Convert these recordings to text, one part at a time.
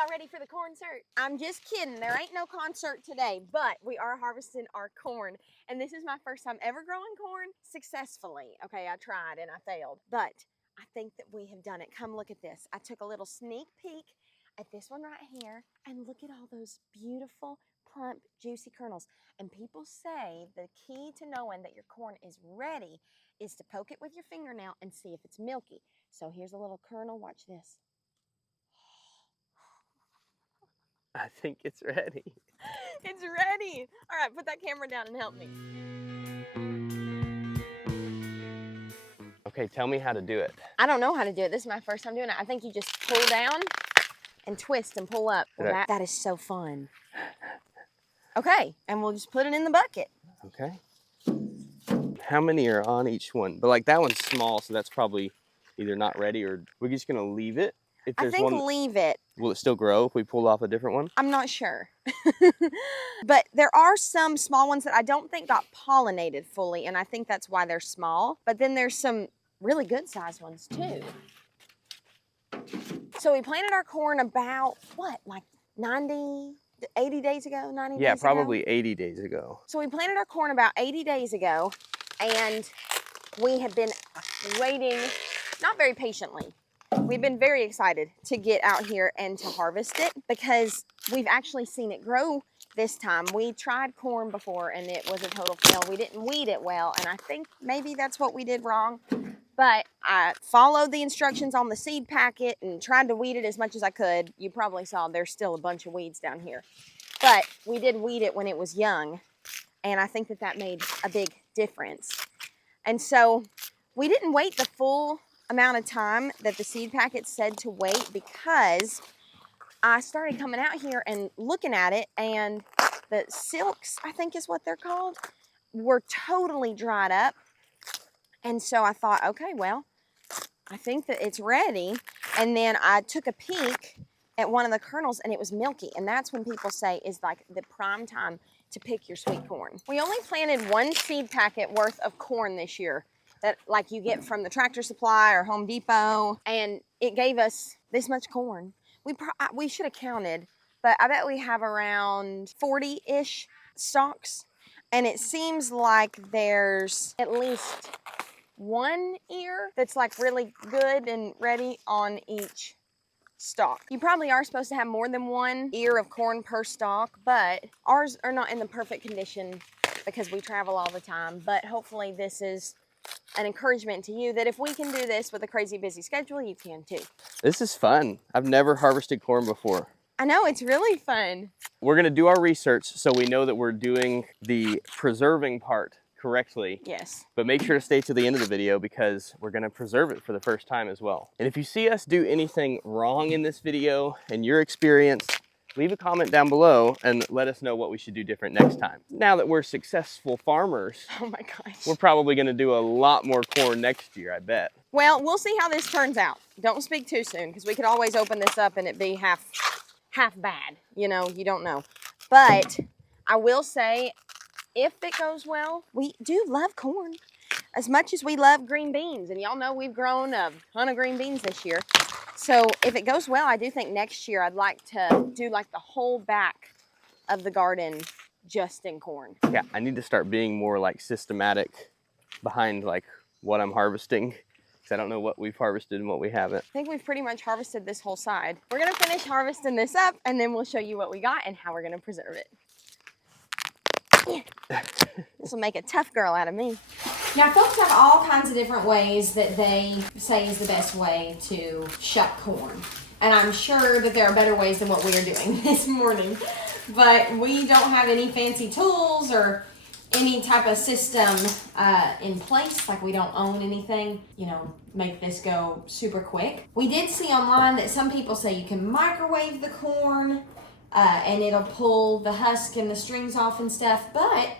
y'all ready for the concert? I'm just kidding. There ain't no concert today, but we are harvesting our corn. And this is my first time ever growing corn successfully. Okay, I tried and I failed, but I think that we have done it. Come look at this. I took a little sneak peek at this one right here, and look at all those beautiful, plump, juicy kernels. And people say the key to knowing that your corn is ready is to poke it with your fingernail and see if it's milky. So here's a little kernel. Watch this. I think it's ready. It's ready. All right, put that camera down and help me. Okay, tell me how to do it. I don't know how to do it. This is my first time doing it. I think you just pull down and twist and pull up. Well, that is so fun. Okay, and we'll just put it in the bucket. Okay. How many are on each one? But like that one's small, so that's probably either not ready or we're just gonna leave it. If I there's think one, leave it. Will it still grow if we pull off a different one? I'm not sure. But there are some small ones that I don't think got pollinated fully, and I think that's why they're small. But then there's some really good sized ones too. So we planted our corn about, what, like 80 days ago, 90 days ago? Yeah, probably 80 days ago. So we planted our corn about 80 days ago, and we have been waiting, not very patiently. We've been very excited to get out here and to harvest it because we've actually seen it grow this time. We tried corn before and it was a total fail. We didn't weed it well, and I think maybe that's what we did wrong. But I followed the instructions on the seed packet and tried to weed it as much as I could. You probably saw there's still a bunch of weeds down here. But we did weed it when it was young, and I think that that made a big difference. And so we didn't wait the full amount of time that the seed packet said to wait because I started coming out here and looking at it, and the silks, I think is what they're called, were totally dried up. And so I thought, okay, well, I think that it's ready. And then I took a peek at one of the kernels and it was milky. And that's when people say is like the prime time to pick your sweet corn. We only planted one seed packet worth of corn this year that like you get from the Tractor Supply or Home Depot. And it gave us this much corn. We should have counted, but I bet we have around 40-ish stalks. And it seems like there's at least one ear that's like really good and ready on each stalk. You probably are supposed to have more than one ear of corn per stalk, but ours are not in the perfect condition because we travel all the time. But hopefully this is an encouragement to you that if we can do this with a crazy busy schedule, you can too. This is fun. I've never harvested corn before. I know, it's really fun. We're gonna do our research so we know that we're doing the preserving part correctly. Yes. But make sure to stay to the end of the video because we're gonna preserve it for the first time as well. And if you see us do anything wrong in this video and your experience, leave a comment down below and let us know what we should do different next time. Now that we're successful farmers, Oh my gosh, we're probably gonna do a lot more corn next year, I bet. Well, we'll see how this turns out. Don't speak too soon because we could always open this up and it be half bad. You know, you don't know. But I will say, if it goes well, we do love corn as much as we love green beans. And y'all know we've grown a ton of green beans this year. So if it goes well, I do think next year I'd like to do like the whole back of the garden just in corn. Yeah, I need to start being more like systematic behind like what I'm harvesting because I don't know what we've harvested and what we haven't. I think we've pretty much harvested this whole side. We're gonna finish harvesting this up and then we'll show you what we got and how we're gonna preserve it. This will make a tough girl out of me. Now, folks have all kinds of different ways that they say is the best way to shuck corn. And I'm sure that there are better ways than what we are doing this morning. But we don't have any fancy tools or any type of system in place. Like we don't own anything, you know, make this go super quick. We did see online that some people say you can microwave the corn and it'll pull the husk and the strings off and stuff, but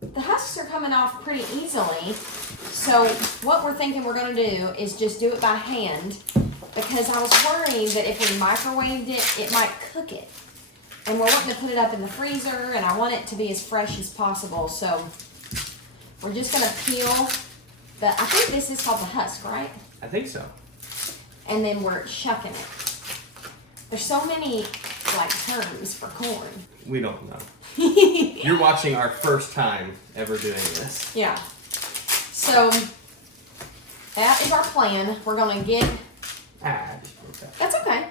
the husks are coming off pretty easily. So what we're thinking we're gonna do is just do it by hand because I was worried that if we microwaved it, it might cook it. And we're wanting to put it up in the freezer and I want it to be as fresh as possible. So we're just gonna peel I think this is called the husk, right? I think so. And then we're shucking it. There's so many like terms for corn. We don't know. You're watching our first time ever doing this. Yeah. So that is our plan. We're gonna get. I just broke that. That's okay.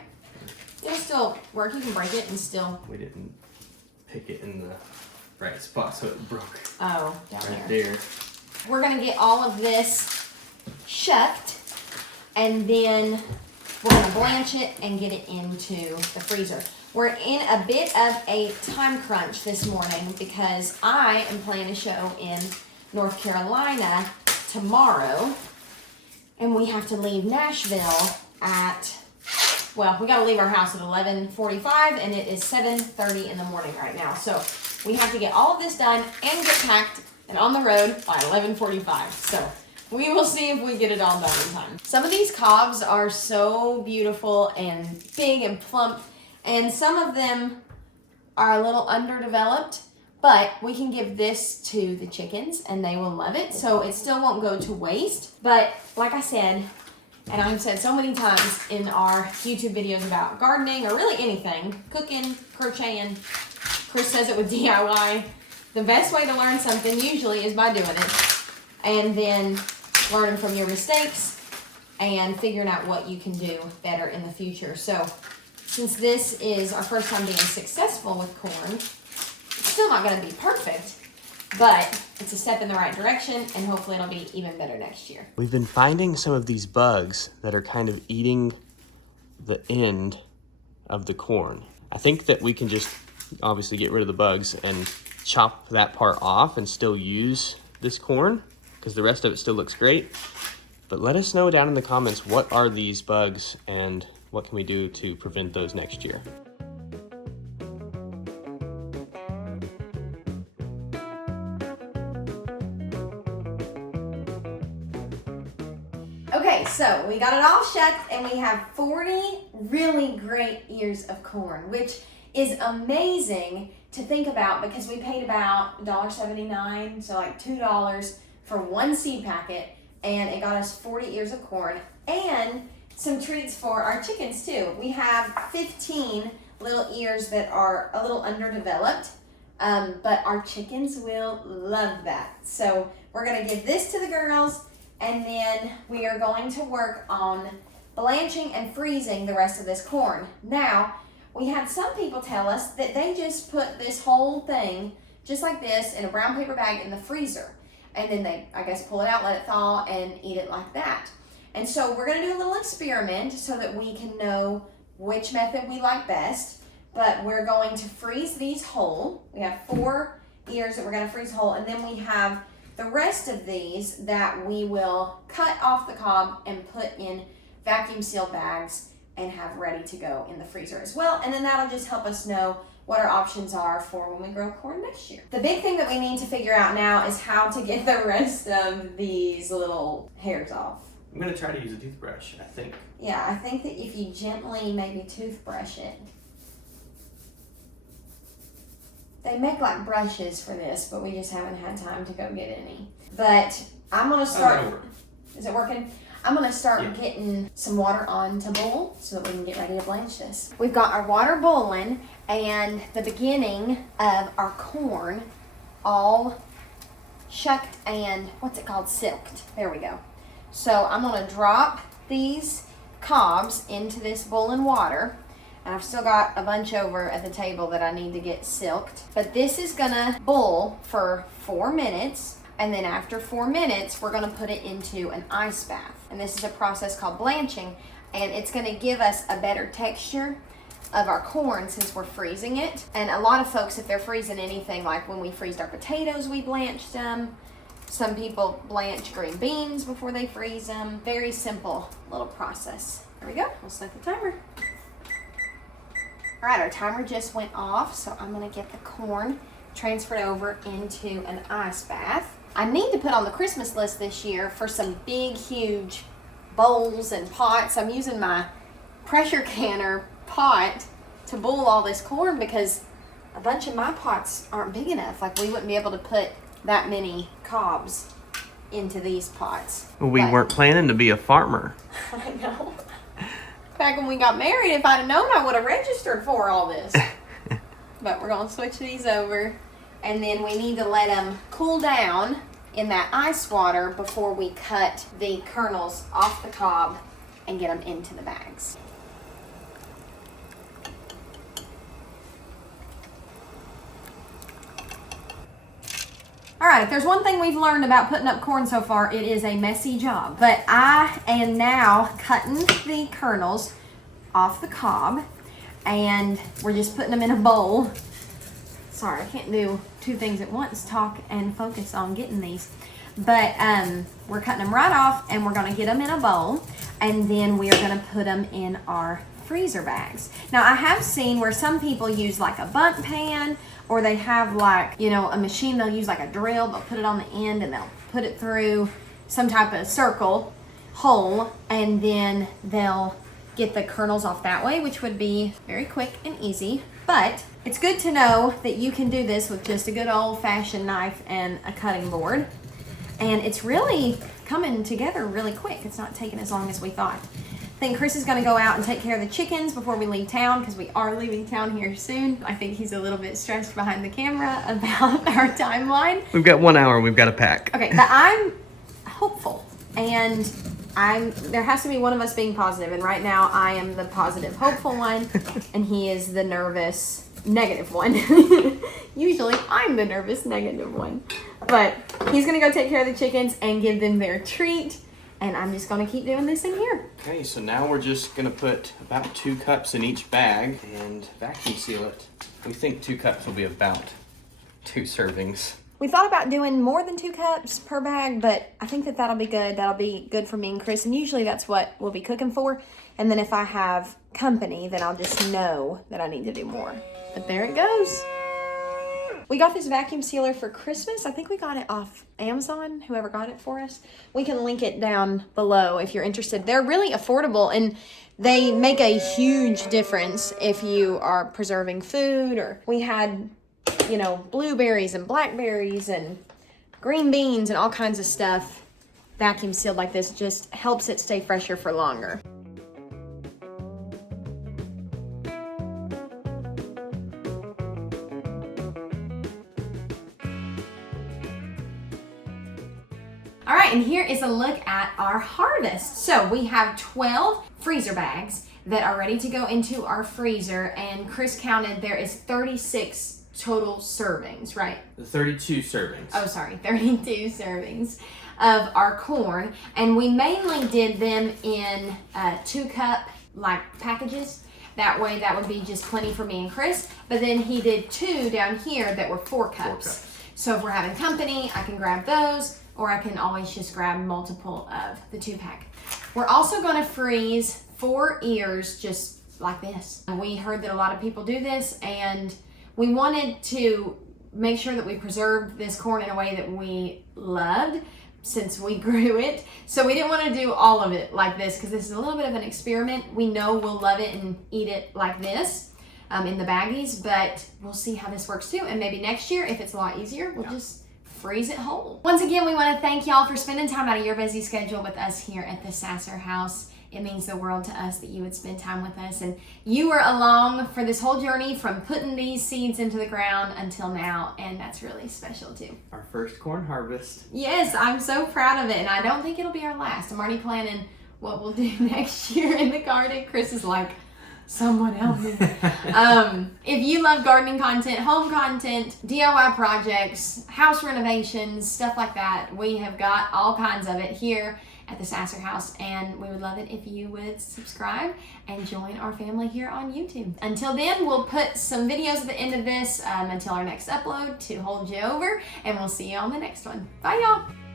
It'll still work. You can break it and still. We didn't pick it in the right spot, so it broke. Oh, down right there. there. We're gonna get all of this shucked, and then we're gonna blanch it and get it into the freezer. We're in a bit of a time crunch this morning because I am playing a show in North Carolina tomorrow, and we have to leave Nashville at, well, we gotta leave our house at 11:45, and it is 7:30 in the morning right now. So we have to get all of this done and get packed and on the road by 11:45. So we will see if we get it all done in time. Some of these cobs are so beautiful and big and plump, and some of them are a little underdeveloped, but we can give this to the chickens and they will love it. So it still won't go to waste. But like I said, and I've said so many times in our YouTube videos about gardening or really anything, cooking, crocheting, Chris says it with DIY, the best way to learn something usually is by doing it, and then learning from your mistakes and figuring out what you can do better in the future. So since this is our first time being successful with corn, it's still not going to be perfect, but it's a step in the right direction, and hopefully it'll be even better next year. We've been finding some of these bugs that are kind of eating the end of the corn. I think that we can just obviously get rid of the bugs and chop that part off and still use this corn because the rest of it still looks great. But let us know down in the comments, what are these bugs and what can we do to prevent those next year? Okay, so we got it all shucked, and we have 40 really great ears of corn, which is amazing to think about because we paid about $1.79, so like $2 for one seed packet, and it got us 40 ears of corn and some treats for our chickens too. We have 15 little ears that are a little underdeveloped, but our chickens will love that. So we're gonna give this to the girls, and then we are going to work on blanching and freezing the rest of this corn. Now, we had some people tell us that they just put this whole thing, just like this, in a brown paper bag in the freezer. And then they, I guess, pull it out, let it thaw, and eat it like that. And so we're gonna do a little experiment so that we can know which method we like best. But we're going to freeze these whole. We have 4 ears that we're gonna freeze whole, and then we have the rest of these that we will cut off the cob and put in vacuum sealed bags and have ready to go in the freezer as well. And then that'll just help us know what our options are for when we grow corn next year. The big thing that we need to figure out now is how to get the rest of these little hairs off. I'm gonna try to use a toothbrush, I think. Yeah, I think that if you gently maybe toothbrush it. They make like brushes for this, but we just haven't had time to go get any. But I'm gonna start. Is it working? I'm gonna start getting some water on to boil so that we can get ready to blanch this. We've got our water boiling and the beginning of our corn all shucked and what's it called? Silked. There we go. So I'm gonna drop these cobs into this boiling water. And I've still got a bunch over at the table that I need to get silked. But this is gonna boil for 4 minutes. And then after 4 minutes, we're gonna put it into an ice bath. And this is a process called blanching. And it's gonna give us a better texture of our corn since we're freezing it. And a lot of folks, if they're freezing anything, like when we freezed our potatoes, we blanched them. Some people blanch green beans before they freeze them. Very simple little process. There we go, we'll set the timer. All right, our timer just went off, so I'm gonna get the corn transferred over into an ice bath. I need to put on the Christmas list this year for some big, huge bowls and pots. I'm using my pressure canner pot to boil all this corn because a bunch of my pots aren't big enough. Like, we wouldn't be able to put that many cobs into these pots. Well, we weren't planning to be a farmer. I know. back when we got married. If I'd have known, I would have registered for all this. But we're gonna switch these over, and then we need to let them cool down in that ice water before we cut the kernels off the cob and get them into the bags. All right, if there's one thing we've learned about putting up corn so far, it is a messy job. But I am now cutting the kernels off the cob, and we're just putting them in a bowl. Sorry, I can't do two things at once, talk and focus on getting these. But we're cutting them right off, and we're gonna get them in a bowl, and then we are gonna put them in our freezer bags. Now, I have seen where some people use like a bundt pan, or they have like, you know, a machine they'll use like a drill, they'll put it on the end and they'll put it through some type of circle hole, and then they'll get the kernels off that way, which would be very quick and easy. But it's good to know that you can do this with just a good old-fashioned knife and a cutting board. And it's really coming together really quick. It's not taking as long as we thought. I think Chris is going to go out and take care of the chickens before we leave town, because we are leaving town here soon. I think he's a little bit stressed behind the camera about our timeline. We've got 1 hour, we've got to pack. Okay, but I'm hopeful, and there has to be one of us being positive, and right now I am the positive, hopeful one, and he is the nervous, negative one. Usually I'm the nervous, negative one. But he's going to go take care of the chickens and give them their treat. And I'm just gonna keep doing this in here. Okay, so now we're just gonna put about 2 cups in each bag and vacuum seal it. We think 2 cups will be about 2 servings. We thought about doing more than 2 cups per bag, but I think that that'll be good. That'll be good for me and Chris, and usually that's what we'll be cooking for. And then if I have company, then I'll just know that I need to do more. But there it goes. We got this vacuum sealer for Christmas. I think we got it off Amazon, whoever got it for us. We can link it down below if you're interested. They're really affordable, and they make a huge difference if you are preserving food. Or we had, you know, blueberries and blackberries and green beans and all kinds of stuff. Vacuum sealed like this just helps it stay fresher for longer. All right, and here is a look at our harvest. So we have 12 freezer bags that are ready to go into our freezer, and Chris counted there is 36 total servings, right? 32 servings. Oh, sorry, 32 servings of our corn, and we mainly did them in 2-cup like packages. That way that would be just plenty for me and Chris, but then he did 2 down here that were 4 cups. So if we're having company, I can grab those, or I can always just grab multiple of the 2-pack. We're also gonna freeze 4 ears just like this. We heard that a lot of people do this, and we wanted to make sure that we preserved this corn in a way that we loved since we grew it. So we didn't want to do all of it like this, because this is a little bit of an experiment. We know we'll love it and eat it like this in the baggies, but we'll see how this works too. And maybe next year, if it's a lot easier, we'll just freeze it whole. Once again, we want to thank y'all for spending time out of your busy schedule with us here at the Sasser house. It means the world to us that you would spend time with us, and you were along for this whole journey from putting these seeds into the ground until now, and that's really special too. Our first corn harvest. Yes, I'm so proud of it, and I don't think it'll be our last. I'm already planning what we'll do next year in the garden. Chris is like, someone else. If you love gardening content, home content, DIY projects, house renovations, stuff like that, we have got all kinds of it here at the Sasser house, and we would love it if you would subscribe and join our family here on YouTube. Until then, we'll put some videos at the end of this until our next upload to hold you over, and we'll see you on the next one. Bye, y'all.